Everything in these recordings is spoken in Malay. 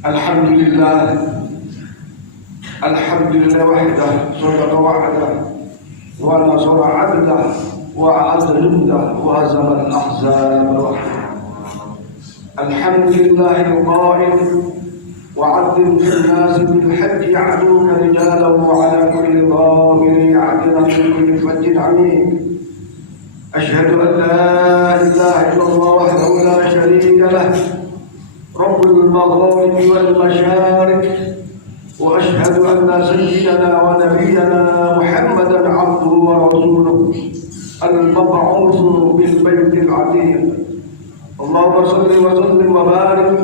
Alhamdulillah, alhamdulillah wahdah, sadaqa wa'adah, wa nasara 'abdah, wa a'azza jundah, wa hazama al-ahzab wahdah. Alhamdulillahil qa'il وعظم في الناس بالحج يعدوك رجالا وعلى كل ضامر يعدنا من كل فج عميق. أشهد أن لا إله إلا الله وحده لا شريك له رب المغارب والمشارق، وأشهد أن سيدنا ونبينا محمدا عبده ورسوله المبعوث بالبيت العتيق. اللهم صل وسلم وبارك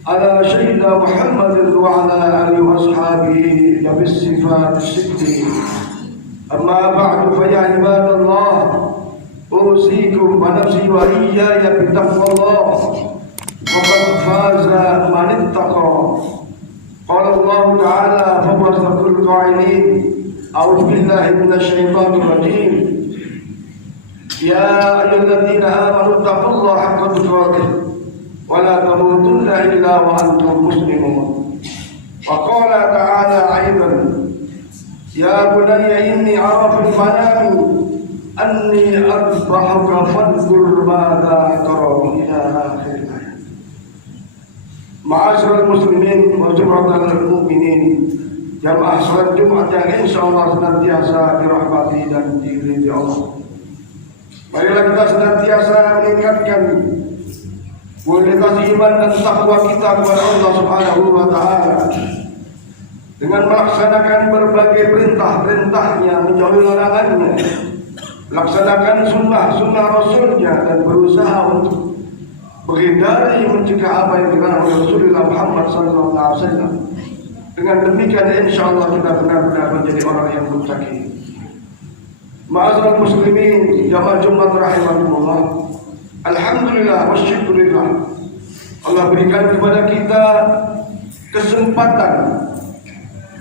على سيدنا محمد وعلى آله وأصحابه ذوي الصفات الست. أما بعد فيا عباد الله، أوصيكم ونفسي وإياي بتقوى الله، وقد فاز من اتقى. قال الله تعالى فهو أصدق القائلين: أعوذ بالله من الشيطان الرجيم، يا أيها الذين آمنوا اتقوا الله حق تقاته ولا تموتن إلا وأنتم مسلمون. وقال تعالى أيضا: يا بني إني أرى في المنام أني أذبحك فانظر ماذا ترى إلى آخر الآية. Ma'asyiral muslimin wa jum'atal mu'minin, jamaah salat Jumat yang insyaallah senantiasa dirahmati dan diridhai Allah. Marilah kita senantiasa meningkatkan kualitas iman dan takwa kita kepada Allah Subhanahu wa Ta'ala dengan melaksanakan berbagai perintah-perintahnya, menjauhi larangannya, melaksanakan sunnah Rasulnya, dan berusaha untuk menghindari mencegah apa yang dilarang oleh Rasulullah Muhammad SAW. Dengan demikian insyaallah kita benar-benar menjadi orang yang muttaqi. Ma'asyiral muslimin, jamaah Jumat rahimakumullah, alhamdulillah wa syukurillah, Allah berikan kepada kita kesempatan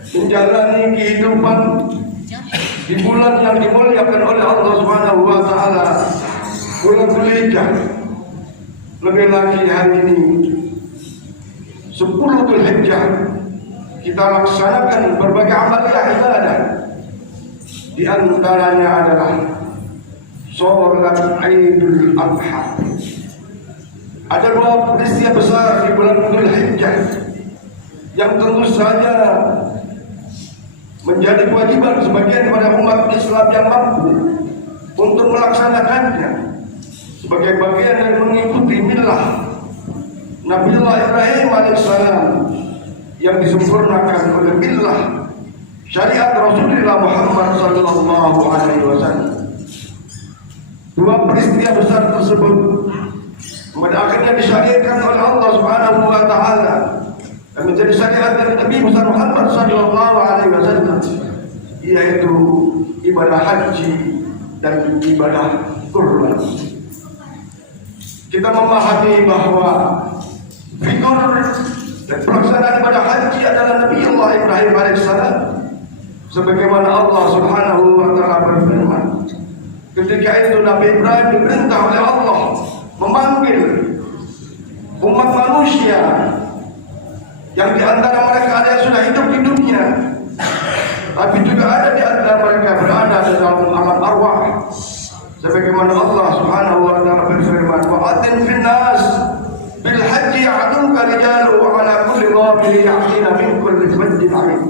menjalani kehidupan di bulan yang dimuliakan oleh Allah Subhanahu wa Ta'ala, bulan Dzulhijjah. Lebih lagi hari ini 10 Dzulhijjah kita laksanakan berbagai amaliyah ibadah. Di antaranya adalah sholat Idul Adha. Ada dua peristiwa besar di bulan Dzulhijjah yang tentu saja menjadi kewajiban sebagian daripada umat Islam yang mampu untuk melaksanakannya sebagai bagian dari mengikuti millah Nabiullah Ibrahim alaihissalam yang disempurnakan oleh millah syariat Rasulullah Muhammad sallallahu alaihi wasallam. Dua peristiwa besar tersebut pada akhirnya disyariatkan oleh Allah Subhanahu wa Ta'ala dan menjadi syariat dari Nabi Muhammad sallallahu alaihi wasallam, yaitu ibadah haji dan ibadah kurban. Kita memahami bahwa figur dan pelaksanaan ibadah haji adalah Nabi Allah Ibrahim alaihissalam, sebagaimana Allah Subhanahu wa Ta'ala berfirman, ketika itu Nabi Ibrahim diperintah oleh Allah memanggil umat manusia yang di antara mereka ada yang sudah hidup di dunia, tapi juga ada di antara mereka berada di dalam alam arwah, sebagaimana Allah Subhanahu wa Ta'ala berfirman, wa atin fil nas bil haji ya'duka rijalu wa ala kulli dhamir ya'tina min kulli fajjin 'amiq.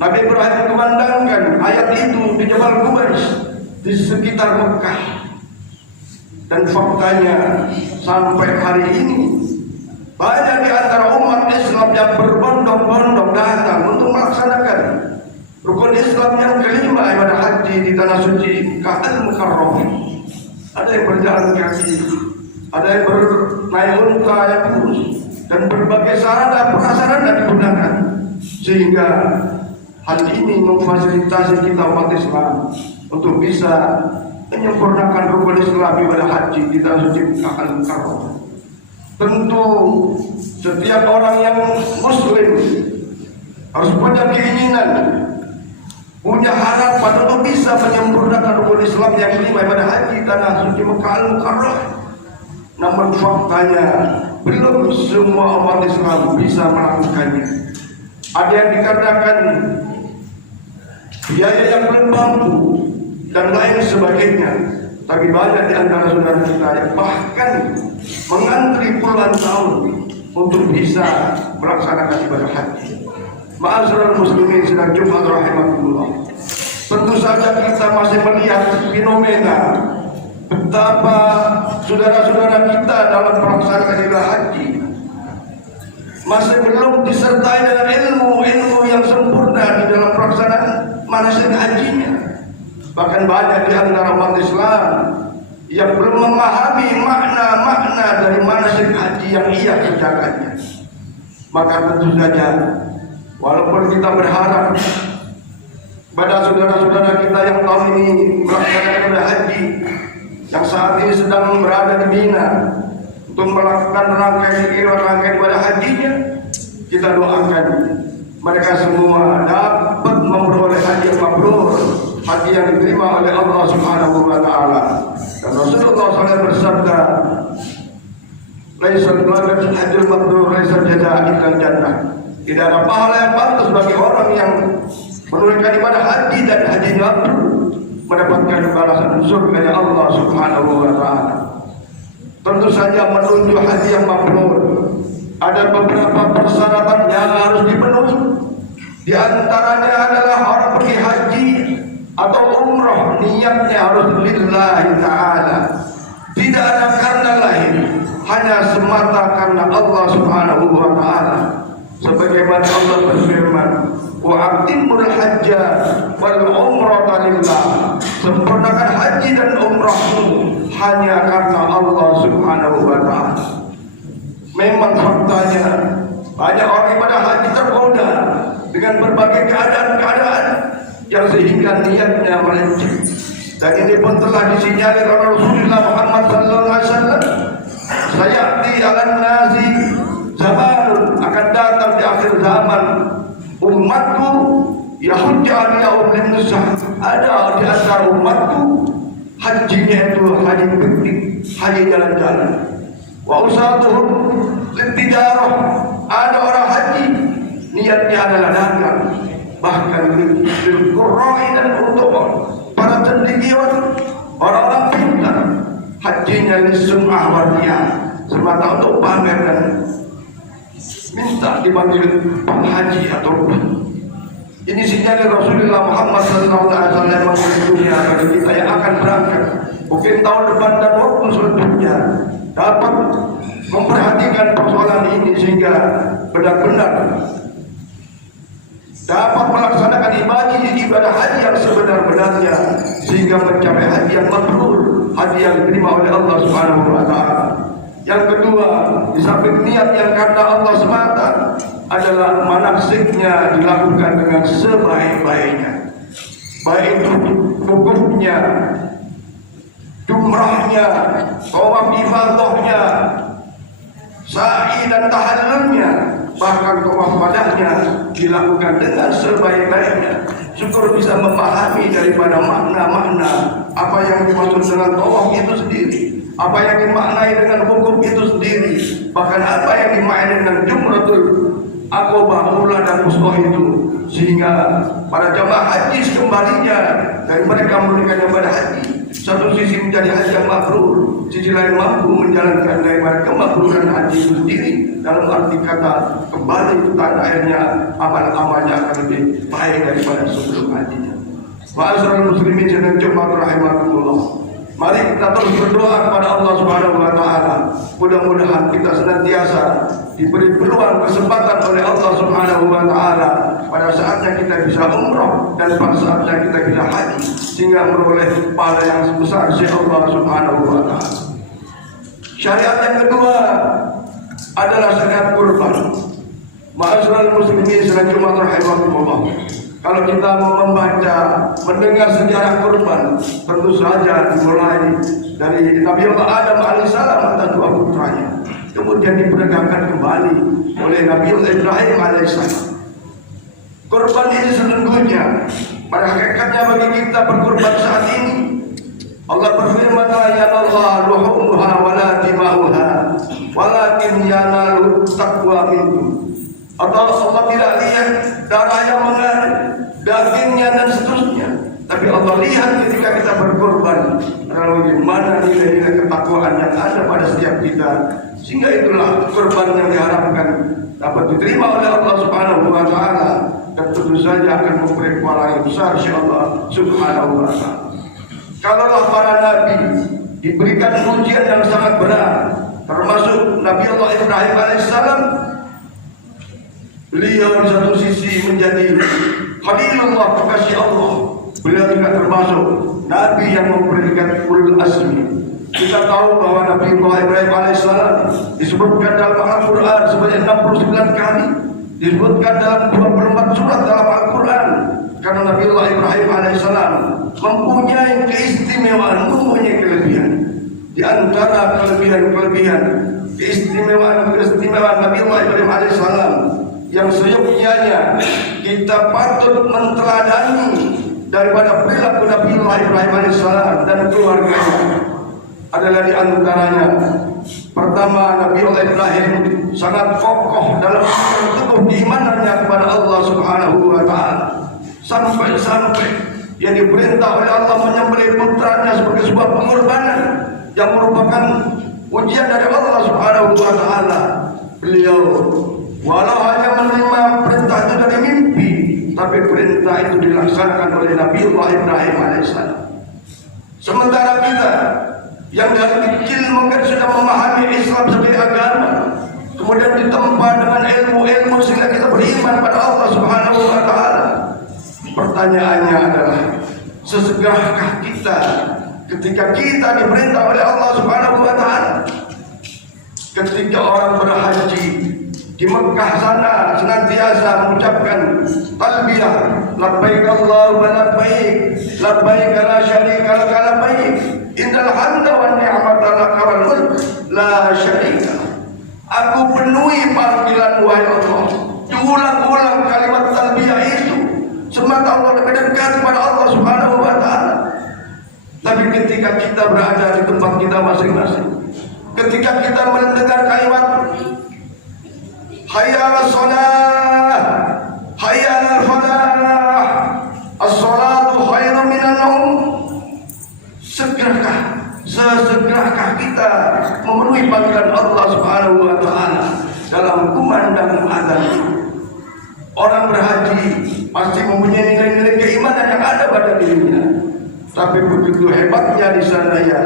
Nabi Ibrahim memandangkan ayat itu di Jabal Qubais di sekitar Mekah, dan faktanya sampai hari ini banyak di antara umat Islam yang berbondong-bondong datang untuk melaksanakan rukun Islam yang kelima, ibadah haji di tanah suci Al-Mukarramah. Ada yang berjalan kaki, ada yang bernaik unta yang kurus, dan berbagai sarana prasarana digunakan, sehingga hal ini memfasilitasi kita umat Islam untuk bisa menyempurnakan rukun Islam ibadah haji di tanah suci Al-Mukarramah. Tentu setiap orang yang muslim harus punya keinginan, punya harapan untuk bisa menyempurnakan rukun Islam yang kelima, ibadah haji tanah suci Mekah Al-Mukarramah. Namun faktanya belum semua umat Islam bisa melakukannya. Ada yang dikatakan biaya yang belum mampu dan lain sebagainya. Tapi banyak di antara saudara kita yang bahkan mengantri puluhan tahun untuk bisa melaksanakan ibadah haji. Ma'asyiral muslimin sedang Jumat rahimakumullah. Tentu saja kita masih melihat fenomena betapa saudara-saudara kita dalam pelaksanaan ibadah haji masih belum disertai dengan ilmu yang sempurna di dalam pelaksanaan manasik hajinya. Bahkan banyak di antara umat Islam yang belum memahami makna-makna dari manasik haji yang ia kerjakannya. Maka tentu saja, walaupun kita berharap pada saudara-saudara kita yang tahun ini melaksanakan ibadah haji, yang saat ini sedang berada di Mina untuk melakukan rangkaian ibadah hajinya, kita doakan mereka semua dapat memperoleh haji yang mabrur, haji yang diterima oleh Allah Subhanahu wa taala. Dan Rasulullah SAW bersabda, "Laisa al-hajjul mabrur laisa jazaa illa jannah." Tidak ada pahala yang pantas bagi orang yang menunaikan ibadah haji dan haji mabrur mendapatkan balasan surga dari Allah Subhanahu wa taala. Tentu saja menuju haji yang mabrur ada beberapa persyaratan yang harus dipenuhi. Di antaranya adalah orang pergi haji atau umrah niatnya harus lillahi ta'ala, tidak ada karena lain, hanya semata karena Allah Subhanahu wa ta'ala. Sebagaimana Allah berfirman, wa aqimul hajja wal umrata lillah, sempurnakan haji dan umrahmu hanya karena Allah Subhanahu wa ta'ala. Memang faktanya banyak orang ibadah haji tergoda dengan berbagai keadaan-keadaan yang sehingga niatnya melenceng. Dan ini pun telah disinyalir oleh Rasulullah Muhammad SAW. Sayati alan nazi zamanun, akan datang di akhir zaman umatku yahujja yaum linnusah, ada di antara umatku hajinya itu haji piknik, haji jalan-jalan. Wa usatuhum litijarah, ada orang haji niatnya adalah dagang. Bahkan Qur'an dan untuk para cendekiawan, orang-orang pintar, hajinya lisum'ah wadiyah, semata untuk pamer dan minta dipanggil penghaji atau ini sinyal Rasulullah Muhammad SAW menunjuknya bagi kita yang akan berangkat mungkin tahun depan dan waktu selanjutnya dapat memperhatikan persoalan ini sehingga benar-benar dapat melaksanakan ibadah haji yang sebenar-benarnya sehingga mencapai haji yang mabrur, haji yang diterima oleh Allah Subhanahu wa taala. Yang kedua, di samping niat yang karena Allah semata adalah manasiknya dilakukan dengan sebaik-baiknya, baik itu wukufnya, jumrahnya, tawaf ifadahnya, sa'i dan tahallulnya, bahkan tawaf wadahnya dilakukan dengan sebaik-baiknya. Syukur bisa memahami daripada makna-makna apa yang dimaksud dengan tawaf itu sendiri, apa yang dimaknai dengan wukuf itu sendiri, bahkan apa yang dimaknai dengan jumratul aqabah, ula dan wusta itu, sehingga para jamaah haji kembalinya dari mereka menunaikan ibadah haji, satu sisi menjadi haji yang mabrur, sisi lain mampu menjalankan daripada kemakruran haji itu sendiri. Dalam arti kata kembali ke tanah airnya, amal-amalnya akan lebih baik daripada sebelum hajinya. Ma'asyiral muslimin dan jemaah rahimakumullah, mari kita terus berdoa kepada Allah Subhanahu wa taala. Mudah-mudahan kita senantiasa diberi peluang kesempatan oleh Allah Subhanahu wa taala pada saatnya kita bisa umrah dan pada saatnya kita bisa haji, sehingga memperoleh pahala yang sebesar si Allah Subhanahu wa taala. Syariat yang kedua adalah syariat kurban. Ma'asyiral muslimin dan jemaah rahimakumullah, kalau kita mau membaca, mendengar sejarah kurban, tentu saja dimulai dari Nabi Allah Adam alaihissalam atas dua putranya, kemudian diperdagangkan kembali oleh Nabi Allah Ibrahim alaihissalam. Kurban ini sesungguhnya pada hakikatnya bagi kita berkurban saat ini, Allah berfirman, "La yanallahu luhumuha wala dima'uha, walakin Allah lihat ketika kita berkorban, bagaimana nilai-nilai ketakwaan yang ada pada setiap kita, sehingga itulah korban yang diharapkan dapat diterima oleh Allah Subhanahu wa taala, dan tentu saja akan memberi pahala yang besar insyaallah Subhanahu wa taala. Kalaulah para nabi diberikan ujian yang sangat berat, termasuk Nabi Allah Ibrahim alaihissalam, beliau di satu sisi menjadi Khalilullah, kekasih Allah. Beliau juga termasuk Nabi yang memberikan ulul azmi. Kita tahu bahwa Nabi Allah Ibrahim alaihissalam disebutkan dalam Al-Quran sebanyak 69 kali, disebutkan dalam 24 surat dalam Al-Quran. Karena Nabi Allah Ibrahim alaihissalam mempunyai keistimewaan, mempunyai kelebihan. Di antara kelebihan keistimewaan Nabi Allah Ibrahim alaihissalam yang seyogyanya kita patut menteladani daripada perilaku Nabi Allah Ibrahim alaihissalam dan keluarganya adalah di antaranya, pertama, Nabi Allah Ibrahim sangat kokoh dalam teguh keimanannya kepada Allah Subhanahu wa taala, sampai-sampai yang diperintah oleh Allah menyembelih putranya sebagai sebuah pengorbanan yang merupakan ujian dari Allah Subhanahu wa taala. Beliau walau hanya menerima perintah itu dari mimpi, tapi perintah itu dilaksanakan oleh Nabi Allah Ibrahim alaihissalam. Sementara kita yang dari kecil mungkin sudah memahami Islam sebagai agama, kemudian ditempa dengan ilmu-ilmu sehingga kita beriman pada Allah Subhanahu wa taala. Pertanyaannya adalah, sesegerahkah kita ketika kita diperintah oleh Allah Subhanahu wa taala? Ketika orang berhaji di Mekah sana senantiasa mengucapkan talbiyah, labbaik Allahumma labbaik, labbaik la syarika lak labbaik, innal hamda wan ni'mata laka wal mulk la syarika. Aku penuhi panggilan wahai Allah. Diulang-ulang kalimat talbiyah itu semata Allah lebih dekat kepada Allah Subhanahu wa taala. Tapi ketika kita berada di tempat kita masing-masing, ketika kita mendengar kalimat hayya 'alas shalah, hayya 'alal falah, as-shalatu khairun minan naum, sesegerahkah kita memenuhi panggilan Allah Subhanahu wa taala dalam kumandang azan? Orang berhaji pasti mempunyai nilai-nilai keimanan yang ada pada dirinya, tapi begitu hebatnya di sana ya,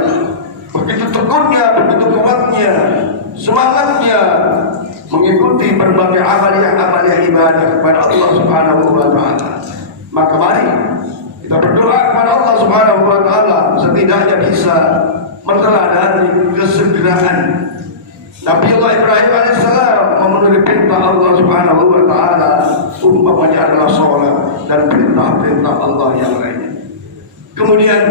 begitu tekunnya, begitu kuatnya semangatnya mengikuti berbagai amalia ibadah kepada Allah Subhanahu wa taala. Maka mari kita berdoa kepada Allah Subhanahu wa taala setidaknya bisa meneladani kesegeraan Nabi Allah Ibrahim alaihissalam memenuhi perintah Allah Subhanahu wa taala, umpamanya adalah sholat dan perintah-perintah Allah yang lainnya. Kemudian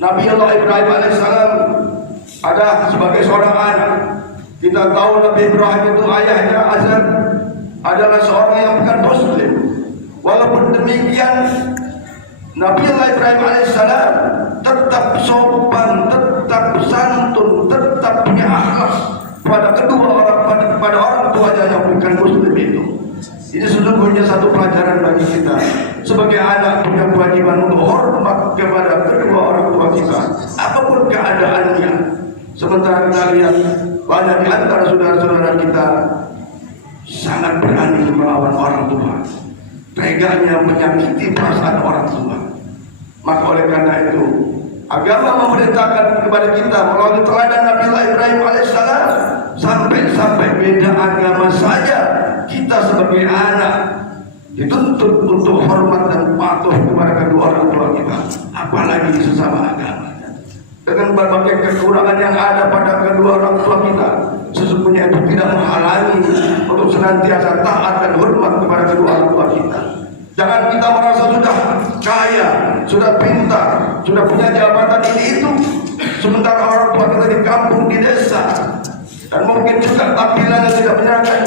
Nabi Allah Ibrahim alaihissalam ada sebagai seorang anak. Kita tahu Nabi Ibrahim itu ayahnya Azar adalah seorang yang bukan muslim. Walaupun demikian, Nabi Allah Ibrahim alaihissalam tetap sopan, tetap santun, tetap punya akhlak pada kedua orang, pada orang tuanya yang bukan muslim itu. Ini sesungguhnya satu pelajaran bagi kita sebagai anak, punya kewajiban untuk hormat kepada kedua orang tua kita apapun keadaannya. Sementara kita lihat banyak di antara saudara-saudara kita sangat berani melawan orang tua, teganya menyakiti perasaan orang tua. Maka oleh karena itu agama memerintahkan kepada kita melalui teladan Nabi Allah Ibrahim alaihissalam, sampai beda agama saja kita sebagai anak dituntut untuk hormat dan patuh kepada kedua orang tua kita, apalagi sesama agama. Dengan berbagai kekurangan yang ada pada kedua orang tua kita, sesungguhnya itu tidak menghalangi untuk senantiasa taat dan hormat kepada kedua orang tua kita. Jangan kita merasa sudah kaya, sudah pintar, sudah punya jabatan ini itu, sementara orang tua kita di kampung, di desa, dan mungkin juga tampilannya tidak menyenangkan.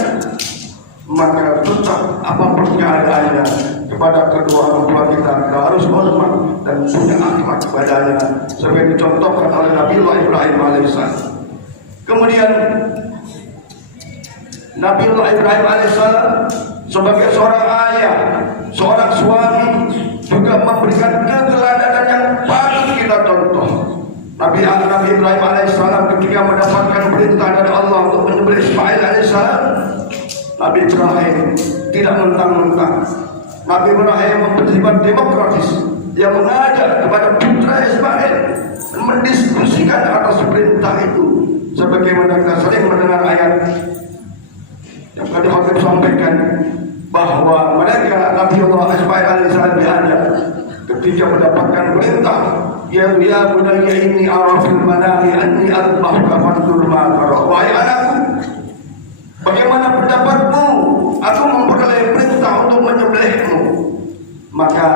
Maka tetap apapun keadaannya kepada kedua orang tua kita harus hormat dan punya akhlak kepadanya, seperti dicontohkan oleh Nabi Allah Ibrahim alaihissalam. Kemudian Nabi Allah Ibrahim alaihissalam sebagai seorang ayah, seorang suami, juga juga memberikan keteladanan yang patut kita contoh. Nabi Ibrahim alaihissalam ketika mendapatkan perintah dari Allah untuk menyembelih Ismail alaihissalam, Nabi Ibrahim tidak mentang-mentang. Nabi Ibrahim bersifat demokratis. Dia mengajak kepada putra Ismail mendiskusikan atas perintah itu, sebagaimana kita sering mendengar ayat yang tadi Habib sampaikan bahwa mereka Nabi Allah Ismail alaihissalam diajak ketika mendapatkan perintah, ya bunayya inni ara fil manami anni adbahuka fanzur ma tara. Wahai anakku, bagaimana pendapatmu? Aku memperoleh perintah untuk menyembelihmu. Maka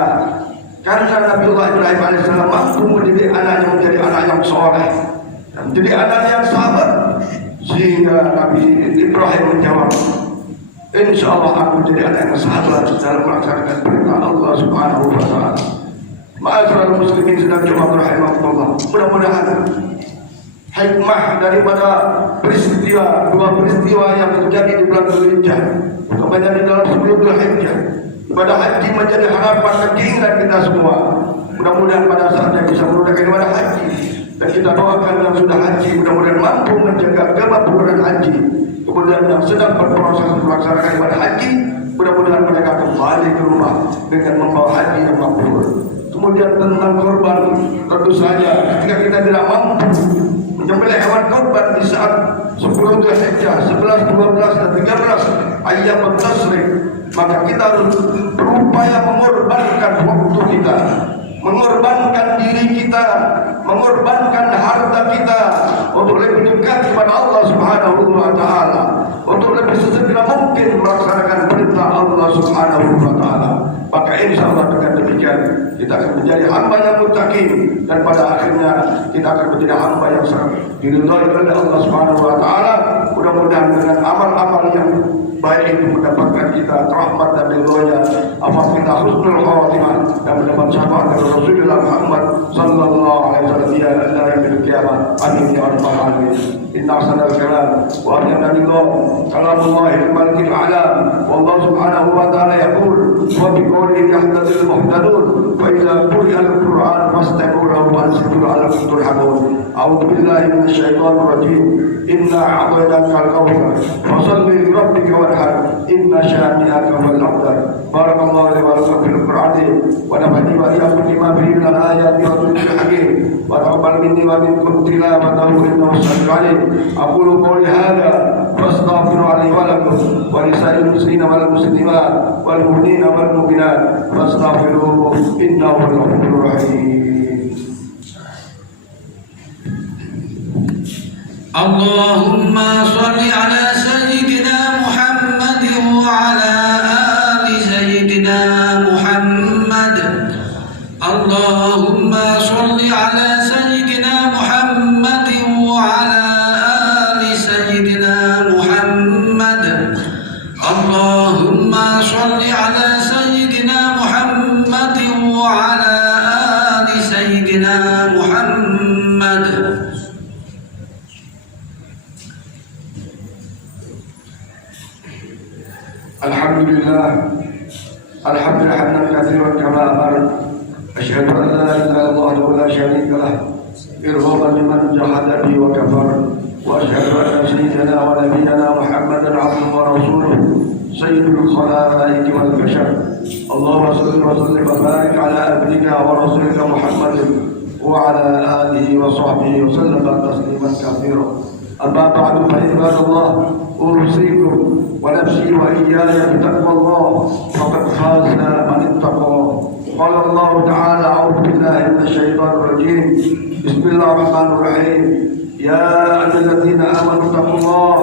karena Nabi Allah Ibrahim alaihissalam mampu mendidik anaknya menjadi anak yang soleh dan menjadi anak yang sabar, sehingga Nabi Ibrahim menjawab, insya Allah aku menjadi anak yang sabar dalam melaksanakan perintah Allah Subhanahu wa Ta'ala. Ma'asyiral muslimin sedang jemaah rahimahullah, mudah-mudahan hikmah daripada dua peristiwa yang terjadi di bulan Dzulhijjah, kemudian di dalam 10 Dzulhijjah, ibadah haji menjadi harapan dan keinginan kita semua. Mudah-mudahan pada saatnya bisa menunaikan ibadah haji, dan kita doakan yang sudah haji mudah-mudahan mampu menjaga kemakburan haji. Kemudian yang sedang berproses melaksanakan ibadah haji, mudah-mudahan mereka kembali ke rumah dengan membawa haji yang mabrur. Kemudian tentang korban, tentu saja ketika kita tidak mampu menyembelih hewan korban di saat 10 Dzulhijjah, 11, 12 dan 13 ayyam tasyrik, maka kita harus berupaya mengorbankan waktu kita, mengorbankan diri kita, mengorbankan harta kita untuk lebih dekat kepada Allah Subhanahu wa Ta'ala, untuk lebih sesegera mungkin melaksanakan perintah Allah Subhanahu wa Ta'ala. Maka insya Allah dengan demikian kita akan menjadi hamba yang muttaqin, dan pada akhirnya kita akan menjadi hamba yang sangat diridhai oleh Allah Subhanahu wa Ta'ala. Mudah-mudahan dengan amal-amal yang baik itu mendapatkan kita rahmat dan ridhonya, apabila kita husnul khatimah dan mendapat syafaat dari Rasulullah Muhammad sallallahu alaihi wasallam ila yaumil qiyamah. Amin ya rabbal alamin. Inna ahsanal kalam wa ajna ridha kalamullahil malikil a'lam. Wallahu subhanahu wa ta'ala yaqul wa bi qawlihi yahtadil muhtadun fa idza quri'a al-Qur'an fastami'u lahu wa ansitu la'allakum turhamun. A'udzu billahi minasy syaithanir rajim. Inna a'tainaka al-kautsar fasalli li rabbika wanhar inna syani'aka wal abtar. Barakallahu li wa lakum fil Qur'ani wa nafa'ani wa iyyakum bima fihi min al-ayati wa dhikril hakim wa taqabbal minni wa minkum tilawatahu innahu sami'un 'alim. Aqulu qawli hadha fastaghfiru li wa lakum wa lisa'il muslimina wal muslimat wal mu'minina wal mu'minat fastaghfiruhu innahu ghafurur rahim. Allahumma shalli ala sayyidina Muhammadin wa ala ali sayyidina Muhammad. Allahumma shalli ala sayyidina Muhammadin wa ala ali sayyidina Muhammad. Allahumma shalli ala sayyidina Muhammadin wa ala ali sayyidina Muhammad. Alhamdulillah, alhamdulillah hamdan katsiran kama amara. Asyhadu an la ilaha illallah wa la syarika lah, irghaban liman jahada bi wa kafar. Wa asyhadu anna sayyidana wa nabiyyana Muhammadan 'abduhu wa rasuluh, sayyidul khalaiqi wal bashar. Allahumma shalli wa sallim wa barik ala abdika wa rasulika Muhammadin wa ala alihi wa sahbihi wa sallam tasliman katsiran. Amma ba'du, fa ibadallah, أوصيكم ونفسي وإياي بتقوى الله فقد فاز من اتقى. قال الله تعالى: أعوذ بالله من الشيطان الرجيم. بسم الله الرحمن الرحيم. يا أيها الذين آمنوا اتقوا الله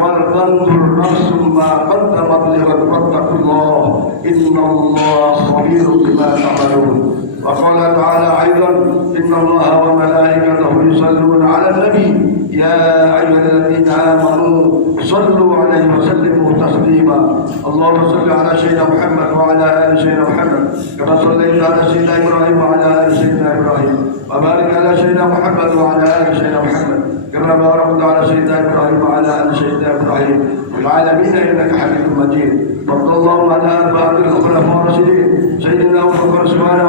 ولتنظر نفس ما قدمت لغد واتقوا الله إن الله خبير بما تعملون. وقال تعالى أيضا: إن الله وملائكته يصلون على النبي يا أيها الذين آمنوا صلوا عليه وسلموا تسليما. اللهم صل على سيدنا محمد وعلى آل سيدنا محمد كما صليت على سيدنا إبراهيم وعلى آل سيدنا إبراهيم وبارك على سيدنا محمد وعلى آل سيدنا محمد كما باركت على سيدنا إبراهيم وعلى آل سيدنا إبراهيم في العالمين إنك حميد مجيد. وارض اللهم عن أربعة الخلفاء الراشدين سيدنا أبو بكر سبحانه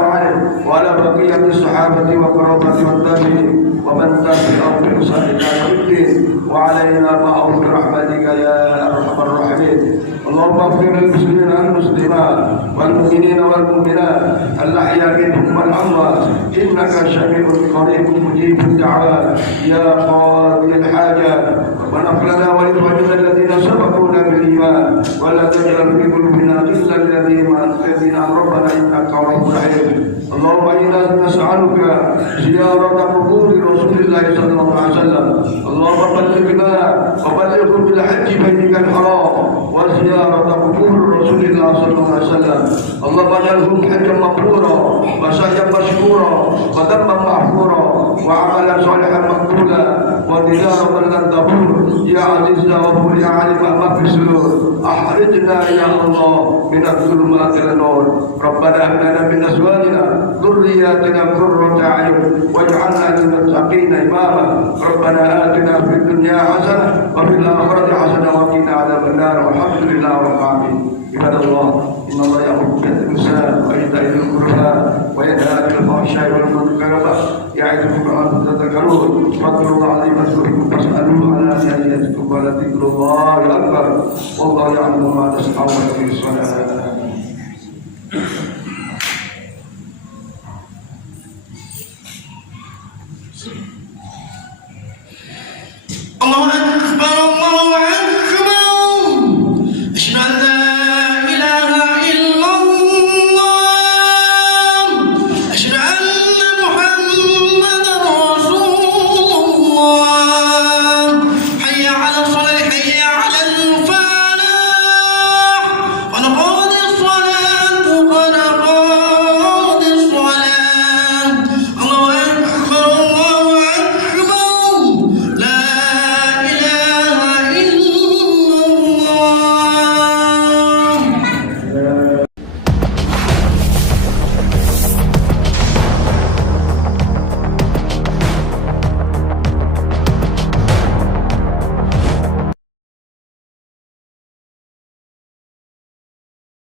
وعلى بقية الصحابة والقرابة والتابعين ومن تبعهم بإحسان إلى يوم الدين وعلينا معهم برحمتك يا أرحم الراحمين. اللهم اغفر للمسلمين والمسلمات والمؤمنين والمؤمنات الأحياء منهم والأموات إنك سميع قريب مجيب الدعوات يا قاضي الحاجات. ونغفر لنا ولإخواننا الذين سبقونا بالإيمان ولا تجعل في قلوبنا غلا للذين ربنا إنك رؤوف رحيم. اللهم إنا نسألك زيارة قبور رسول الله صلى الله عليه وسلم. اللهم بلغنا وبلغهم بالحج بيتك الحرام وزيارة قبور رسول الله صلى الله عليه وسلم. اللهم اجعلهم حجا مبرورا وسعيا مشكورا وذنبا محفورا وعملا صالحا مقبولا وتجارة لن تبور يا عزيز وغفور يا عليم ما في الصدور. أحرجنا يا الله من الظلمات إلى النور. ربنا هب لنا من أزواجنا ذرياتنا قرة أعين واجعلنا للمتقين إماما. ربنا آتنا في الدنيا حسنة وفي الآخرة حسنة وقنا عذاب النار والحمد لله رب العالمين. عباد الله إن الله يأمر بالإحسان وإيتاء ذي القربى وينهى عن الفحشاء والمنكر يعظكم لعلكم تذكرون. فاذكروا الله العظيم يذكركم فاسألوه على يأتيكم ولذكر الله أكبر والله يعلم ما تصنعون في الصلاة.